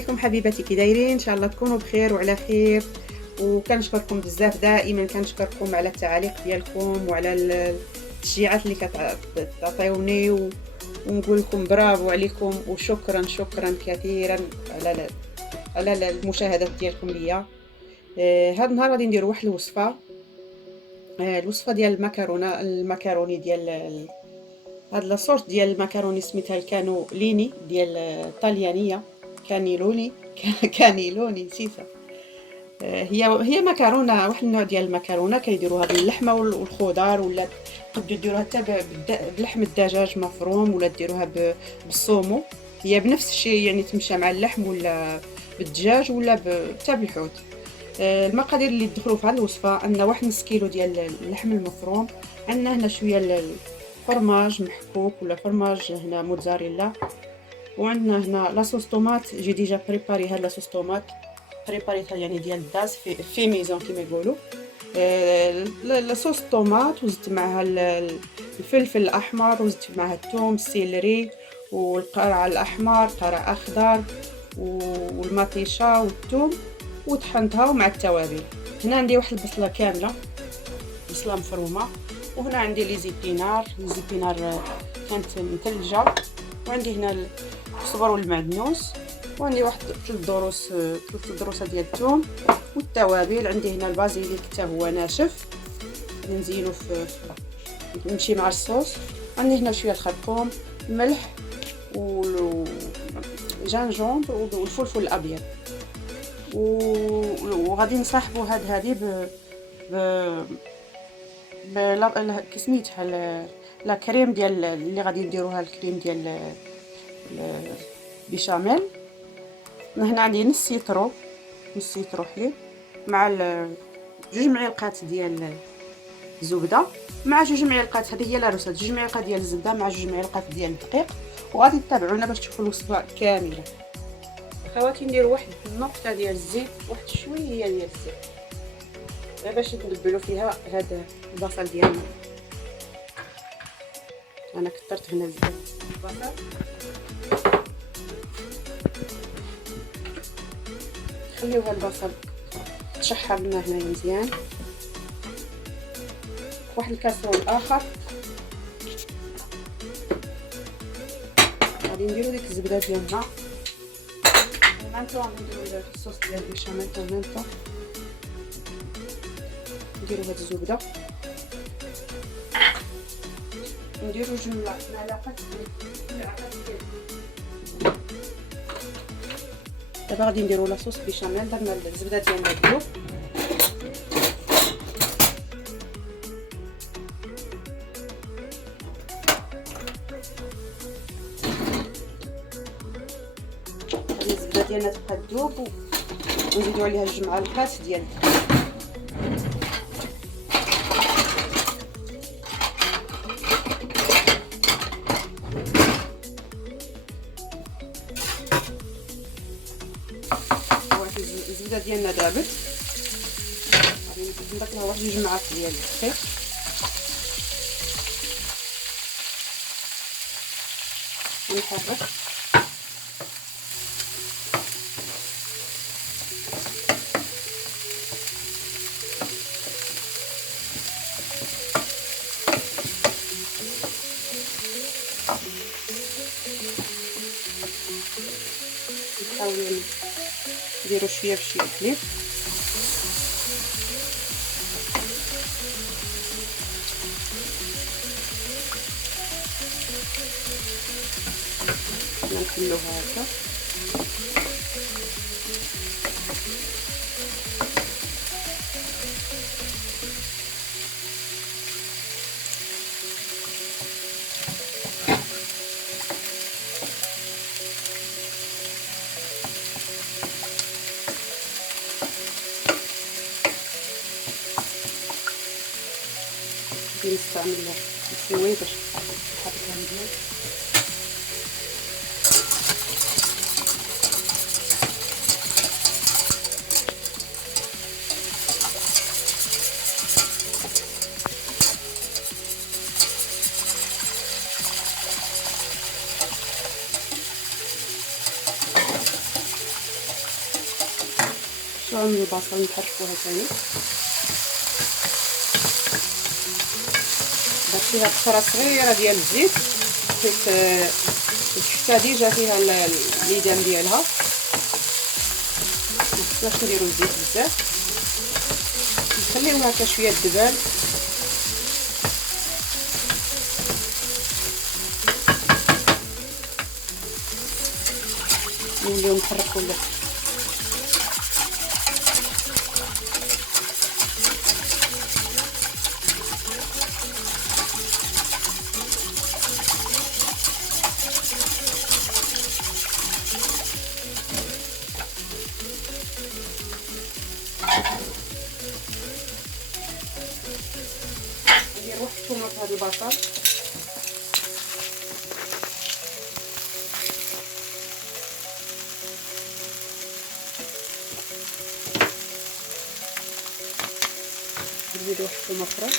عليكم حبيباتي، كي دايرين؟ ان شاء الله تكونوا بخير وعلى خير. وكنشكركم بزاف، دائما كنشكركم على التعاليق ديالكم وعلى التشجيعات اللي كتعطيوني ونقول لكم برافو عليكم وشكرا شكرا كثيرا على المشاهدات ديالكم ليا. هذا النهار غادي نديروا واحد الوصفه، الوصفه ديال المكروني ديال هاد لاصوص ديال المكروني سميتها الكانوليني ديال الطليانيه، كانيلوني نسيتها. هي مكرونه، واحد النوع ديال المكرونه كيديروها باللحمه والخضار، ولا تقدروا ديروها حتى بلحم الدجاج مفروم، ولا ديروها بالصومو. هي بنفس الشيء يعني تمشى مع اللحم ولا بالدجاج ولا حتى بالحوت. المقادير اللي تدخلوا في هذه الوصفه ان واحد نص كيلو ديال اللحم المفروم، عندنا هنا شويه فرماج محكوك ولا فرماج هنا موتزاريلا، وعندنا هنا لاصوص طوماط جي ديجا بريباري. هاد لاصوص طوماط بريباريتها يعني ديال الداز في ميزون كما يقولوا. لاصوص طوماط وزدت معها الفلفل الاحمر، وزدت معها الثوم، السيلري والقرع الاحمر، قرع اخضر والمطيشه والثوم، وطحنتها مع التوابل. هنا عندي واحد البصله كامله، بصله مفرومه، وهنا عندي لي زيبينار كانت مثلجه، وعندي هنا الصبر والمعدنوس، وعندي واحد 3 ضروس ديال الثوم والتوابل. عندي هنا البازيليك حتى هو ناشف نزينو نمشي مع الصوص. عندي هنا شويه الخرقوم، ملح وجانجومب والفلفل الابيض. وغادي نصاحبوا هذه كسميتها لا كريم ديال اللي غادي نديروها، الكريم ديال البيشاميل. هنا عندي نص سيترو حليب مع 2 معلقات ديال الزبده، مع 2 معلقات، هذه هي لاروسات، 2 معلقات ديال الزبده مع 2 معلقات ديال الدقيق. وغادي تتابعونا باش تشوفوا الوصفه كامله. خواتي نديروا واحد النقطه ديال الزيت، واحد شويه ديال الزيت باش ندبلوا فيها هذا البصل ديالنا. انا كثرت هنا البصل، خليو البصل تشحر لنا هنا مزيان. واحد الكاسرون اخر غادي نديرو ديك الزبده ديالنا، وغادي نديرو الصوص ديال البيشاميل طوماطه. نديرو هاد الزبده، نديرو 2 معلقات دابا غادي نديرو لاصوص بيشاميل. درنا الزبده ديالنا تذوب، غادي الزبده ديالنا تبقى تذوب، ونزيدو عليها 2 معلقات ديال الزبده ديالنا دابت. غادي نضيف لها واحد 2 معالق ديال الدقيق، ونحرك. نحاولوا نديرو شويه بشويه حليب، نخلوها هكا. نستعمل السوي باش نحركها مزيان. نقطعو من البصل نحركوها ثاني. درت فيها قطره صغيره ديال الزيت حيت شفتها ديجا فيها الليدام ديالها، مخصناش نديرو الزيت بزاف، نخليوها هكا شويه دبال. نوليو نحركو ندير واحد الثومه في هذا البصل، نزيد واحد الثومه اخرى،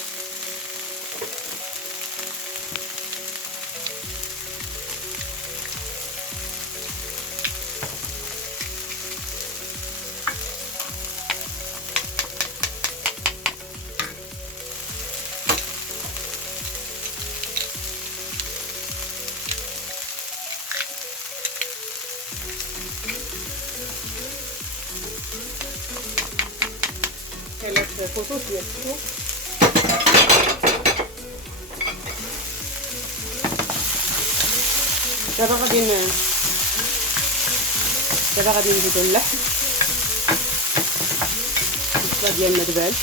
ثلاث فصوص ديال الثوم. دابا غادي نزيدو اللحم، البصله ديالنا دبال،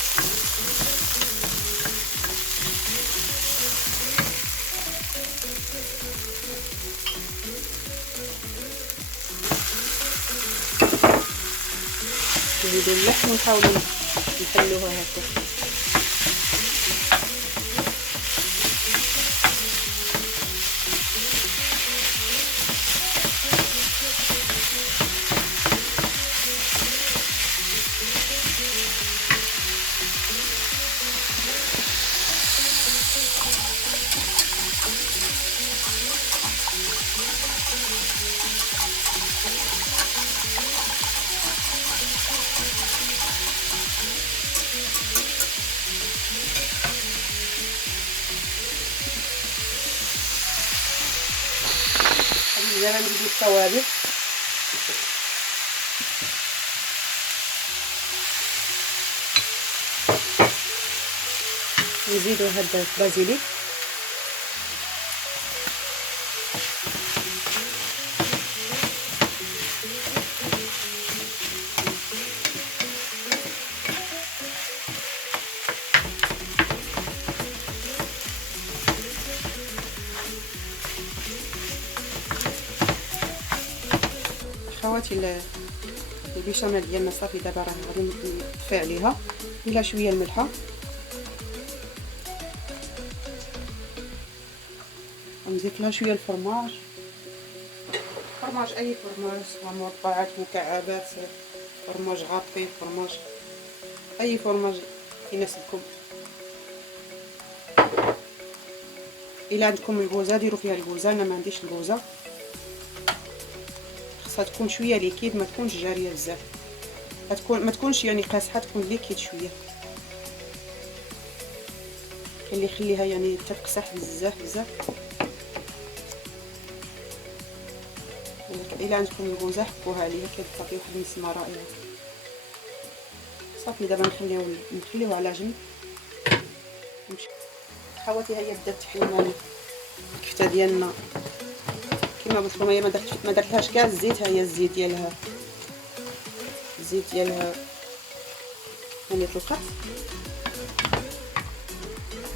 نزيدو اللحم ونحاولو نحلوها هكا. دابا نزيدو التوابل، نزيدو هاد البازيليك، خواتي البيشاميل ديالنا صافي. دابا راه غادي نطفي عليها، ندير شويه الملحه، نضيف لها شويه الفرماج، اي فرماج، سواء مربعات، مكعبات، فرماج غابي، فرماج اي فرماج يناسبكم. الا عندكم البوزه ديروا فيها البوزه، انا ما عنديش البوزه. خاصها تكون شويه ليكيد، ما تكونش جاريه بزاف، ما تكونش يعني قاصحه، تكون ليكيد شويه، اللي يخليها يعني تفقسح بزاف. الا عندكم البوزه حكوها عليها، كتعطي واحد النسمه رائعه. صافي دابا نخليوها على جنب. خواتي هي بدات تحينا الكفته ديالنا كما قلت لكم. هي ما درتلهاش كاع الزيت، ها هي الزيت ديالها يعني طلقت.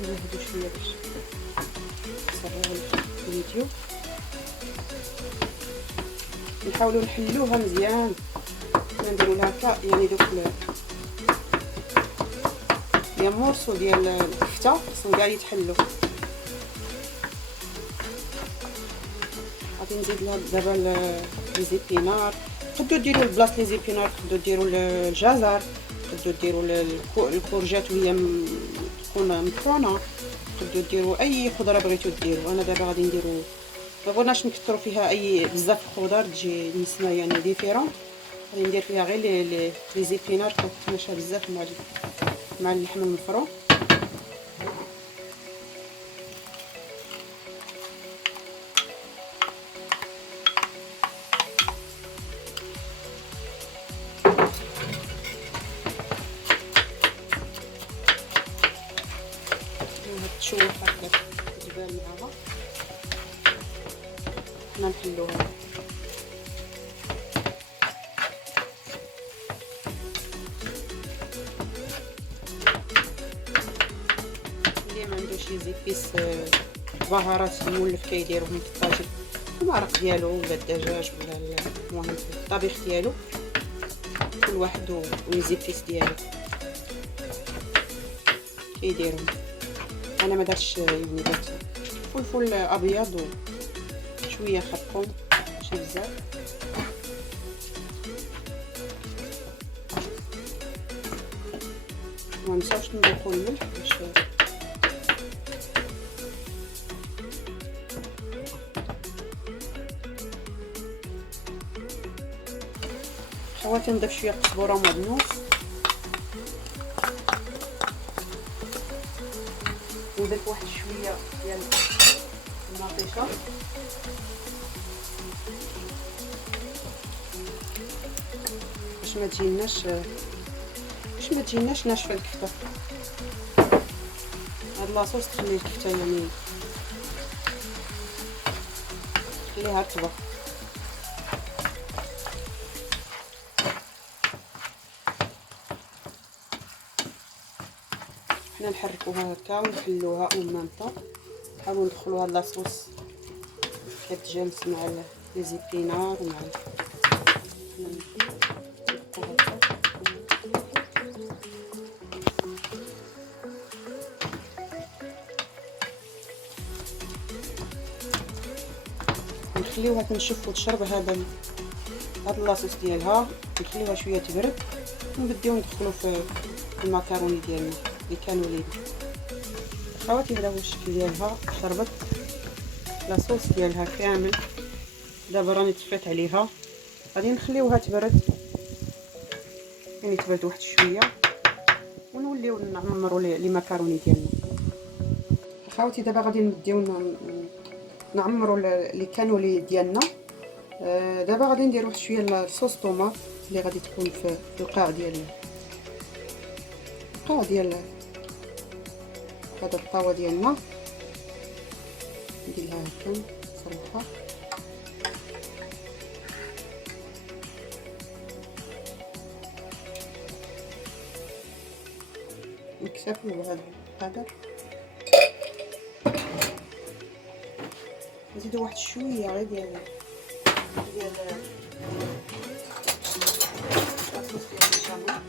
نزيدو شويه باش نصوروا الفيديو. نحاولوا نحلوها مزيان، نديروا لها هكا يعني دوك لي مورسو ديال الكفته خصهم كاع يتحلوا. غادي نزيد لها دابا لي زيبينار، تقدروا ديروا البلاص لي زيبينار، تقدروا ديروا الجزر، تقدروا ديروا الكورجات وهي تكون مطحونه، تقدروا ديروا اي خضره بغيتو ديروا. انا دابا غادي نديروا، ما بغيناش نكثروا فيها اي بزاف الخضر تجي نسمه يعني ديفيرون، غادي ندير فيها غير لي زيبينار كتماشى بزاف مع اللحم المفروم. تشوح هكا تبان معاها. حنا نحلوها اللي ما عندوش شي زيبيس بهارات مولف كيديروهم في الطاجين، المرق ديالو ولا الدجاج ولا المهم في الطبيخ ديالو، كل واحد ويزيبيس ديالو كيديرهم. انا ما درتش يعني درت فلفل ابيض وشويه خرقوم ماشي بزاف. ما نساوش نضيفوا الملح باش خواتي. نضيف شويه قزبره ومعدنوس ونضيف واحد شويه ديال المطيشه باش ما تجيناش ناشفه الكفته. هاد لاصوص تخلي الكفته يعني تخليها رطبه. حنا نحركوها هكا ونحلوها اون ميم طون، نحاولوا ندخلوا هاد لاصوص كتجانس مع لي زيبينار ومع نخليوها تنشف وتشرب هاد اللاصوص ديالها. نخليوها شويه تبرد ونبداو ندخلو في المكروني ديالنا اللي كانوا لينا. خواتي هذا هو الشكل ديالها، شربت لاصوص ديالها كامل. دابا راني طفيت عليها، غادي نخليوها تبرد يعني تبرد واحد شويه ونوليو نعمروا لي مكروني ديالنا. خواتي دابا غادي نبداو نعمروا اللي كانوا لي ديالنا. دابا غادي ندير واحد شويه الصوص طوماط اللي غادي تكون في القاع ديال هذا الطاوه ديالنا. نديرها هكا نصلحها نكتفي بهذا القدر. نزيدو واحد شويه غير ديال الصوص ديال البيشاميل.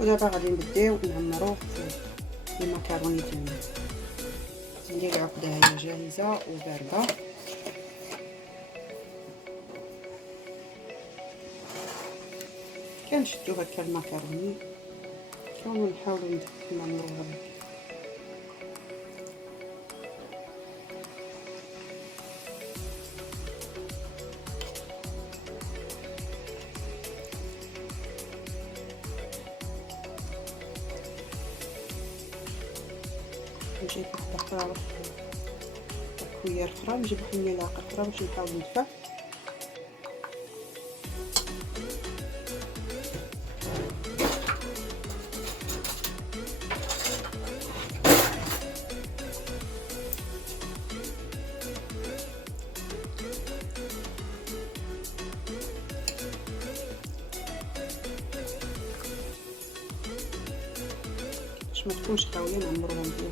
ودابا غادي نبداو نعمرو في المكروني ديالنا. ندير العقده هي جاهزه وبارده. كنشدو هكا المكروني ونحاولوا نعمروها نجيب واحدة أخرى كوير أخرى، نجيب واحد الملعقة أخرى باش نحاول ندفع. باش ما تكونش قوية نعمروها مزيان.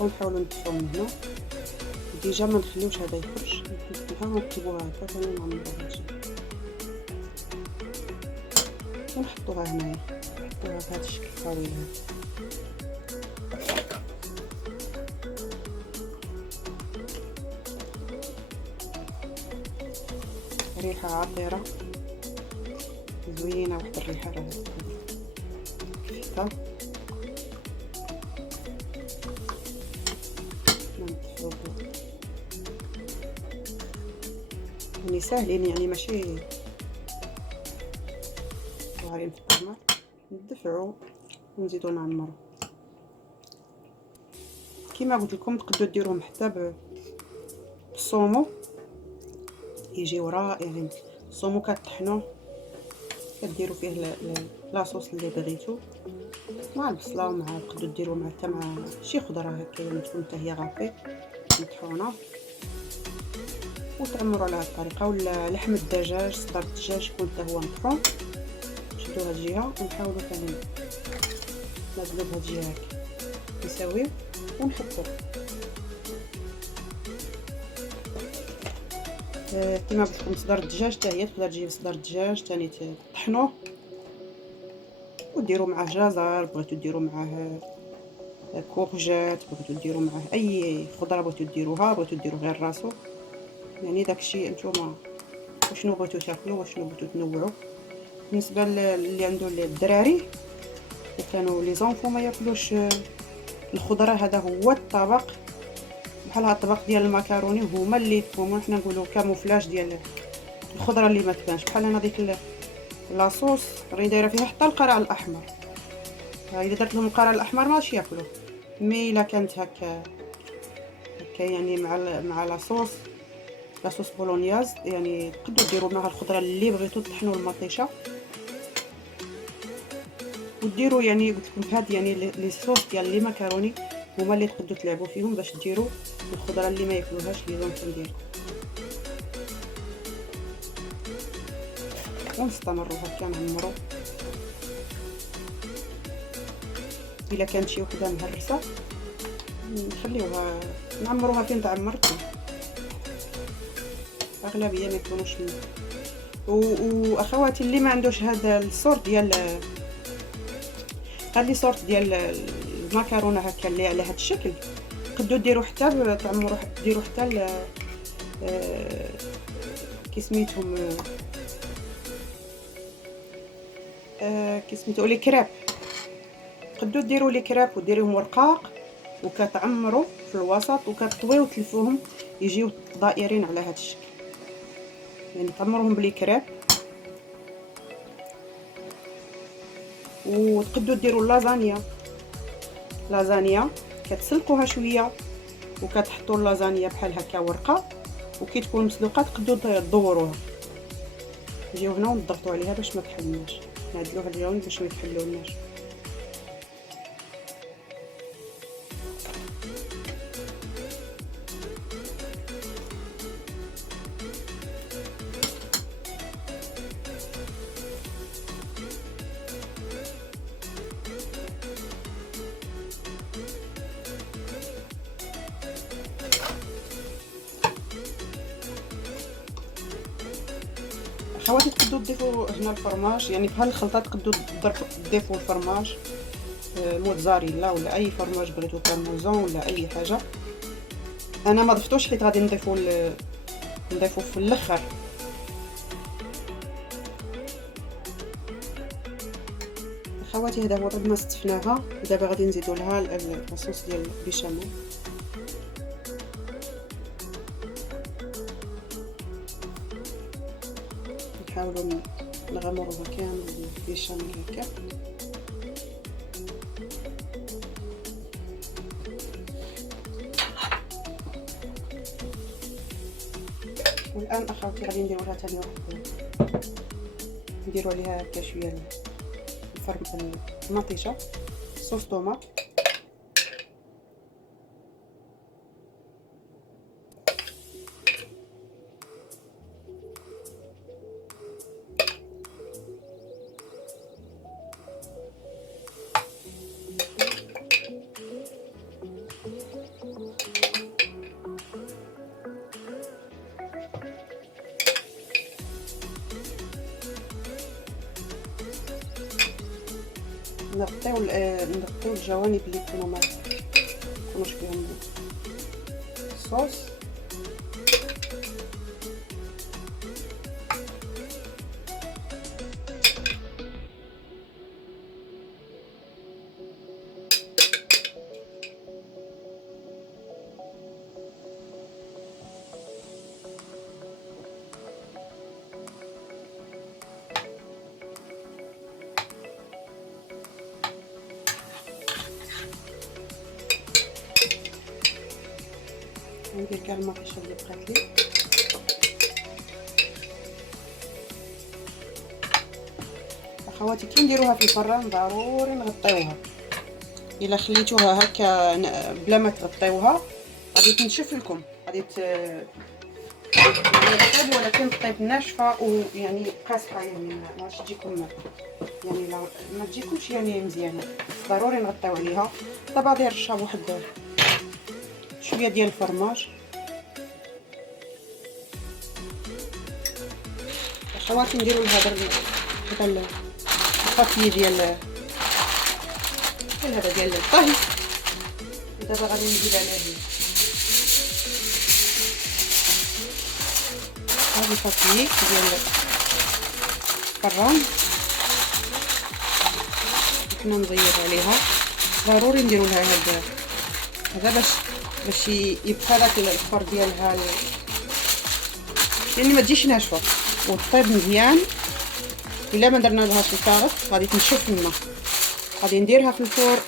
ونحاولوا نطفيو من هنا. ديجا ما نخليوش هذا يخرج، نحاولوا نقلبوها هكا ثاني نعمروها هادشي ونحطوها هنايا، نحطوها بهذا الشكل طويل هذا. ريحة عطرة زوينة، واحد الريحة راه كفيتها. نطفيو يعني ساهلين، يعني ماشي واعرين في الطعمة. ندفعو ونزيدو نعمرو كيما قلت لكم. تقدروا ديروهم حتى بالصومو يجيو رائعين. الصومو كطحنوه كديروا فيه لاصوص اللي بغيتو مع البصله، ومع تقدروا ديروه مع حتى مع شي خضره هكا يعني تكون حتى هي غافي مطحونه وتعمروا على هذه الطريقه. ولا لحم الدجاج، صدر الدجاج يكون حتى هو مطحون. نشدو هاد الجهه ونحاولوا ثاني نزلو بهاد الجهه هكا نساويو ونحطو كما قلت لكم. صدر الدجاج حتى هي تقدر تجيب صدر الدجاج ثاني تطحنوه وديروا معاه جزر، بغيتو ديروا معاه كورجات، بغيتو ديروا معاه اي خضره بغيتو ديروها، بغيتو ديروا غير راسو. يعني داكشي نتوما وشنو بغيتو تاكلوا وشنو بغيتو تنوعوا. بالنسبه اللي عنده الدراري وكانوا لي زونفون ما ياكلوش الخضره، هذا هو الطبق بحال هذا الطبق ديال المكروني، هما اللي يفهموا حنا نقولوا كاموفلاج ديال الخضره اللي ما تبانش. بحال انا ديك لاصوص راني دايره فيها حتى القرع الاحمر، اذا درت لهم القرع الاحمر ماشي ياكلوه. مي الا كانت هكا يعني مع لاصوص بولونياز، يعني تقدروا ديروا معها الخضره اللي بغيتو، تطحنوا المطيشه وديروا يعني قلت لكم هاد يعني لي صوص ديال لي مكروني هما اللي تقدروا تلعبوا فيهم باش ديروا الخضره اللي ما ياكلوهاش لي زونفون ديالكم. ونستمروا هكا نعمروا. الا كانت شي وحده مهرسه نخليوها نعمروها فين تعمرتو، اغلبيه ما يكونوش. واخواتي اللي ما عندوش هذا السورت ديال هذه صورت ديال المكرونه هكا اللي على هذا الشكل، تقدروا ديروا حتى تعمروا ديروا حتى كي سميتهم كي سميتو لي كريب. تقدروا ديروا لي كريب وديروهم رقاق وكتعمروا في الوسط وكتطويو وتلفوهم يجيو دائرين على هذا الشكل. يعني تعمروهم بلي كريب. وتقدروا ديروا لازانيا كتسلقوها شويه وكتحطوا اللازانيا بحال هكا ورقه، وكي تكون مسلوقه تقدروا تدوروها نجيو هنا ونضغطوا عليها باش ما تحلناش، نعدلوها الجوانب باش ما يتحلوناش. خواتي تقدروا تضيفوا هنا الفرماج، يعني بحال الخلطه تقدروا تضيفوا الفرماج موتزاريلا ولا اي فرماج بغيتو، بارميزان ولا اي حاجه. انا ما ضفتوش حيت غادي نضيفو في الاخر. خواتي هذا هو بعد ما استفناها، دابا غادي نزيدو لها الصوص ديال البيشاميل. نحاولوا نغمروها كامل بالبيشاميل هكا. والان اخواتي غادي نديرو لها ثاني واحد، نديرو عليها هكا شويه المطيشه صوص طوماط. نغطيو الجوانب اللي يكونوا ما يكونوش فيهم الصوص. ندير كاع المطيشه اللي بقات لي. اخواتي كي نديروها في الفران ضروري نغطيوها، الا خليتوها هكا بلا ما تغطيوها غادي تنشف لكم، غادي طيب، ولكن طيب ناشفه ويعني قاصحه، يعني ما تجيكم يعني لا ما تجيكمش يعني مزيانه. ضروري نغطيو عليها. دابا غادي نرشها بواحد شويه ديال الفرماج. اخواتي نديرو هذا الخفيه ديال هذا ديال الطهي. دابا غادي نزيد عليه هذه الخفيه ديال الفران كنا نزير عليها. ضروري نديرو لها هذا باش يبقى داك الفر ديالها يعني ما تجيش ناشفه وطيب مزيان. الا ما درنا لهاش الكارط غادي تنشف لنا. غادي نديرها في الفور،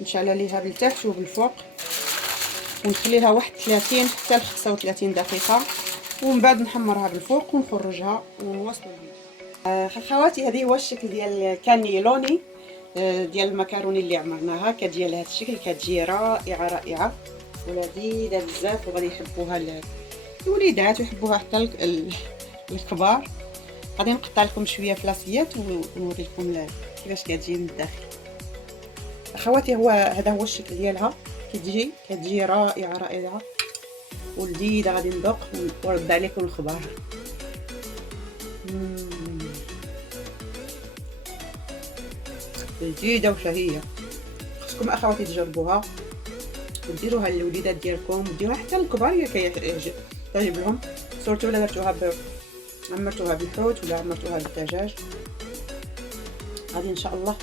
نشعل ليها بالتحت وبالفوق ونخلي لها واحد 30 حتى ل 35 دقيقه، ومن بعد نحمرها بالفوق ونخرجها ونواصلوا الفيديو. خواتي هذه هو الشكل ديال الكانيلوني ديال المكروني اللي عمرناها. كتجي على هذا الشكل، كتجي رائعه رائعه ولذيذه بزاف، وغادي يحبوها الوليدات ويحبوها حتى الكبار. غادي نقطع لكم شويه فلاصيات ونوري لكم كيفاش كتجي من الداخل. اخواتي هذا هو الشكل ديالها. كتجي رائعه رائعه ولذيذه. غادي نذوق ونرد عليكم الخبار. لذيذه وشهيه. خصكم اخواتي تجربوها وديروها للوليدات ديالكم، وديروها حتى للكبار تعجب لهم. صورتو ولا درتوها عمرتوها بالحوت ولا عمرتوها بالدجاج، غادي ان شاء الله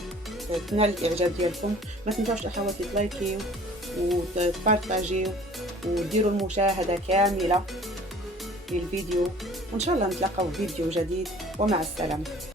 تنال الاعجاب ديالكم. ما تنساوش اخواتي تلايكيو وتبارطاجيو وديروا المشاهده كامله للفيديو، وان شاء الله نتلاقاو في فيديو جديد، ومع السلامه.